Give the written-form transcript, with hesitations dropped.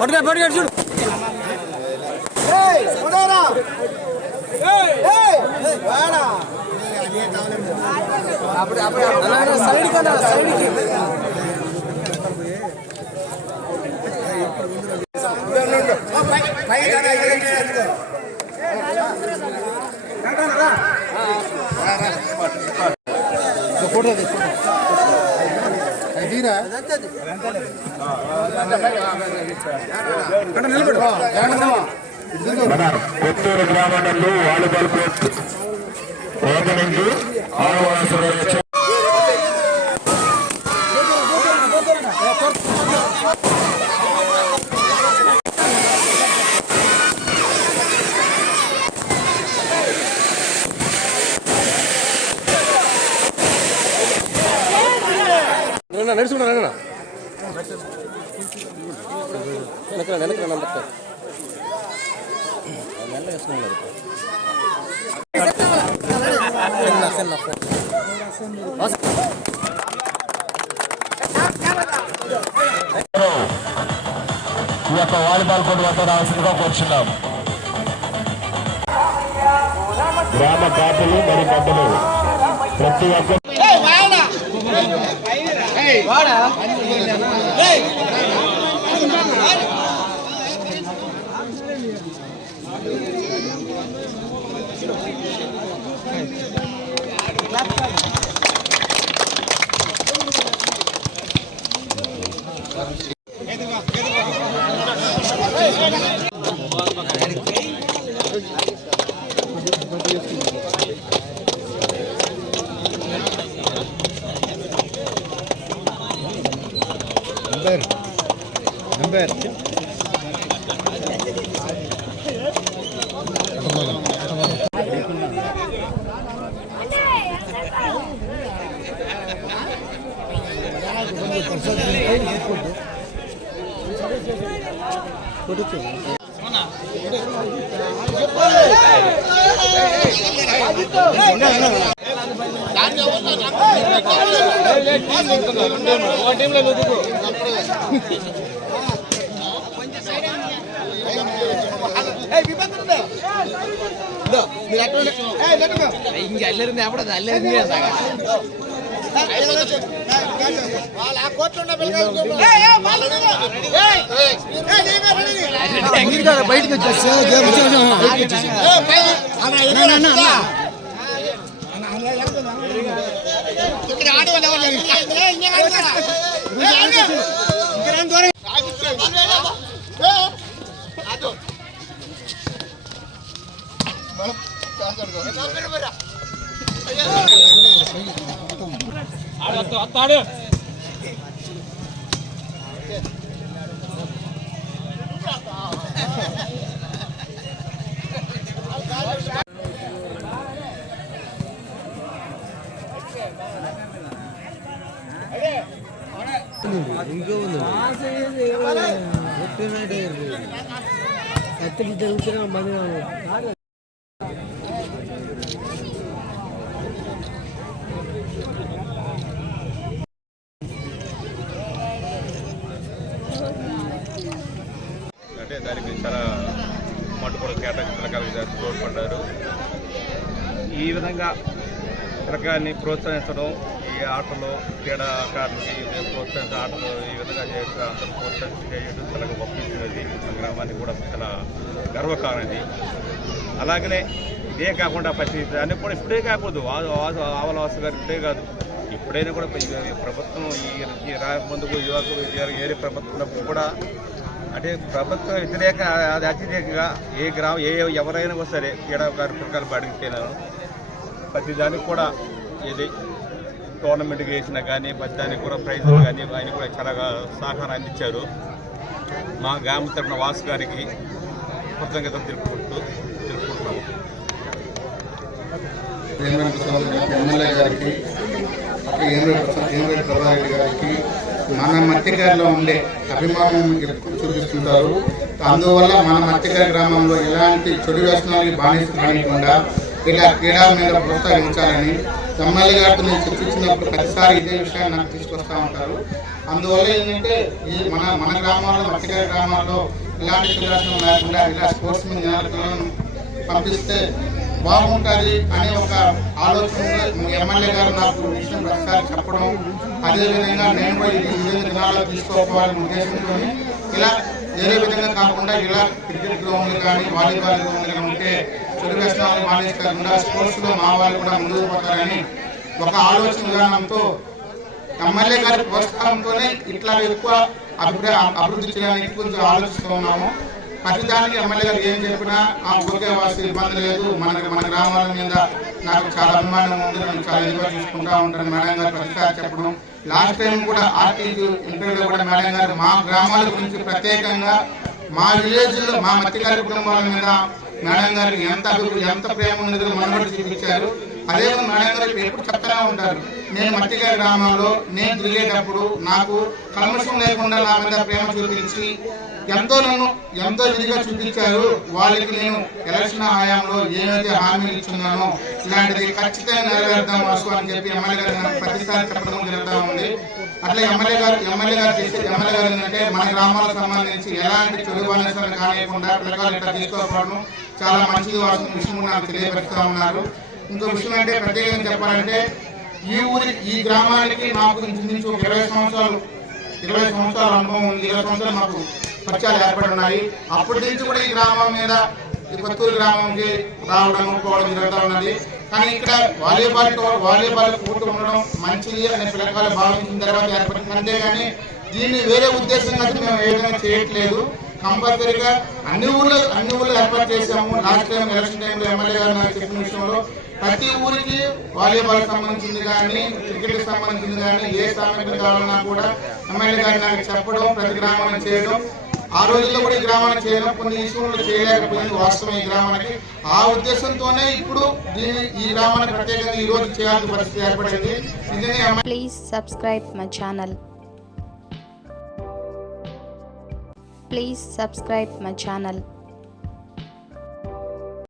పట్టుగా చూడు సైడ్ కదా సైడ్కి ఫోటో తీరా కొత్తూరు గ్రామంలో వాలీబాల్ కోర్టు ఓపెనింగ్ నడుచుకున్నా ఈ యొక్క వాలీబాల్ కోర్టు వద్ద రావాల్సిందిగా కోరుచున్నాం. గ్రామ కాపులు మరి పెద్దలు ప్రతి ఒక్క బయటకు వచ్చేస్తా ఇంకో ఉంది ఎత్తులు జరుగుతున్నా మంది అంటే దానికి చాలా మట్టుపూల క్రీడాకారులు తోడ్పడ్డారు. ఈ విధంగా క్రీడకాన్ని ప్రోత్సహించడం, ఈ ఆటలో క్రీడాకారులకి ప్రోత్సహించే ఆటలు ఈ విధంగా చేస్తే అందరూ ప్రోత్సహించి చేయడం చాలా గొప్పది. మన గ్రామానికి కూడా చాలా గర్వకారణది. అలాగనే ఇదే కాకుండా ప్రతి దాన్ని కూడా ఇప్పుడే కాకూడదు, ఆవలవాసు గారు ఇప్పుడే కాదు, ఎప్పుడైనా కూడా ప్రభుత్వం ఈ ముందుకు ఏ ప్రభుత్వం కూడా అంటే ప్రభుత్వ వ్యతిరేక అది అతిరేకంగా ఎవరైనా సరే క్రీడాకారు ప్రకారం అడిగితేనాను ప్రతి దానికి కూడా ఏది టోర్నమెంట్కి వేసినా కానీ ప్రతి దానికి కూడా ప్రైజులు కానీ ఆయన కూడా చాలా సహకారం అందించారు. మా గ్రామ తరఫున వాసు గారికి కృతజ్ఞతలు తెలుపుకుంటున్నాము. ఎమ్మెల్యే గారికి, కేంద్ర ప్రధాని గారికి, మన మత్తిగారిలో ఉండే అభిమానం ఎక్కువ చూపిస్తుంటారు. అందువల్ల మన మత్తిగారి గ్రామంలో ఎలాంటి చెడు వ్యసనాలకి బానిస కానికుండా ఇలా క్రీడల మీద ప్రోత్సహించాలని ఎమ్మెల్యే గారితో నేను చర్చించినప్పుడు ప్రతిసారి ఇదే విషయాన్ని నాకు తీసుకొస్తూ ఉంటారు. అందువల్ల ఏంటంటే ఈ మన గ్రామాల్లో మత్తిగారి గ్రామాల్లో ఇలాంటి చెడు వ్యసనం లేకుండా ఇలా స్పోర్ట్స్ మీద పిల్లలను పంపిస్తే బాగుంటుంది అనే ఒక ఆలోచన ఎమ్మెల్యే గారు నాకు విషయం ప్రతిసారి చెప్పడం, అదేవిధంగా నేను కూడా ఇది దినాల్లో తీసుకోవాలని ఉద్దేశంతో ఇలా వేరే విధంగా కాకుండా ఇలా క్రికెట్ గ్రౌండ్లు కానీ వాలీబాల్ గ్రౌండ్లు కానీ ఉంటే చెడు వ్యసనాలు మానేస్తాకుండా స్పోర్ట్స్లో మా వాళ్ళు కూడా ముందుకు పోతారని ఒక ఆలోచన విధానంతో ఎమ్మెల్యే గారి ప్రోత్సాహంతోనే ఇట్లా ఎక్కువ అభివృద్ధి చేయడానికి కొంచెం ఆలోచిస్తూ ఉన్నాము. ప్రతిదానికి ఎమ్మెల్యే గారు ఏం చెప్పినా ఓకే వాసి ఇబ్బంది లేదు, మన గ్రామాల మీద నాకు చాలా అభిమానం ఉంది, నేను చాలా ఇదిగా చూసుకుంటా ఉంటాను మేడం గారు ప్రతిసారి చెప్పడం. లాస్ట్ టైం కూడా ఆర్టీసీ ఇంటర్వ్యూలో కూడా మేడం గారు మా గ్రామాల గురించి ప్రత్యేకంగా మా విలేజ్లో మా మత్తిగారి కుటుంబాల మీద మేడం గారికి ఎంత ప్రేమ ఉన్నదో మనబడి చూపించారు. అదే మేడం గారు ఎప్పుడు చెప్తూనే ఉంటారు, నేను మత్తిగారి గ్రామంలో నేను తిరిగేటప్పుడు నాకు కల్మషం లేకుండా నా మీద ప్రేమ చూపించి ఎంతో విధిగా చూపించారు. వాళ్ళకి నేను ఎలక్షన్ హయాంలో ఏమైతే హామీలు ఇచ్చున్నానో ఇలాంటిది ఖచ్చితంగా నెరవేర్దాం వాసు అని చెప్పి ఎమ్మెల్యే గారు ప్రతిసారి చెప్పడం జరుగుతూ ఉంది. అట్లా ఎమ్మెల్యే గారు ఏంటంటే మన గ్రామాలకు సంబంధించి ఎలాంటి చెడు బానిసలు కానివ్వకుండా పిల్లలు ఇట్లా తీసుకోవడం చాలా మంచిది వాసు విషయం నాకు తెలియపరుస్తూ ఉన్నారు. ఇంకో విషయం అంటే ప్రత్యేకంగా చెప్పాలంటే ఈ గ్రామానికి నాకు ఇంచుమించు 20 సంవత్సరాల అనుభవం ఉంది. 20 సంవత్సరాలు మాకు పరిచయాలు ఏర్పడి ఉన్నాయి. అప్పటి నుంచి కూడా ఈ గ్రామం మీద ఈ కొత్తూరు గ్రామంకి రావడం పోవడం జరుగుతూ ఉన్నది. కానీ ఇక్కడ వాలీబాల్ కోర్టు ఉండడం మంచిది అనే పిల్లకాయలు భావించిన తర్వాత ఏర్పడింది. అంతేగాని దీన్ని వేరే ఉద్దేశంగా మేము ఏ విధంగా చేయట్లేదు. కంపల్సరీగా అన్ని ఊళ్ళో ఏర్పాటు చేశాము. లాస్ట్ టైం ఎలక్షన్ టైంలో ఎమ్మెల్యే గారు నాకు చెప్పిన విషయంలో ప్రతి ఊరికి వాలీబాల్ సంబంధించింది కానీ క్రికెట్కి సంబంధించింది కానీ ఏ సామగ్రి కావాలన్నా కూడా ఎమ్మెల్యే గారు నాకు చెప్పడం, ప్రతి గ్రామాన్ని చేయడం. ఆ రోజుల్లో కూడా ఈ గ్రామాన్ని చేయడం కొన్ని విషయంలో చేయలేకపోయింది వాస్తవం ఈ గ్రామానికి. ఆ ఉద్దేశంతోనే ఇప్పుడు ఈ గ్రామాన్ని ప్రత్యేకంగా ఈ రోజు చేయాల్సిన పరిస్థితి ఏర్పడింది. Please subscribe my channel. Please subscribe my channel.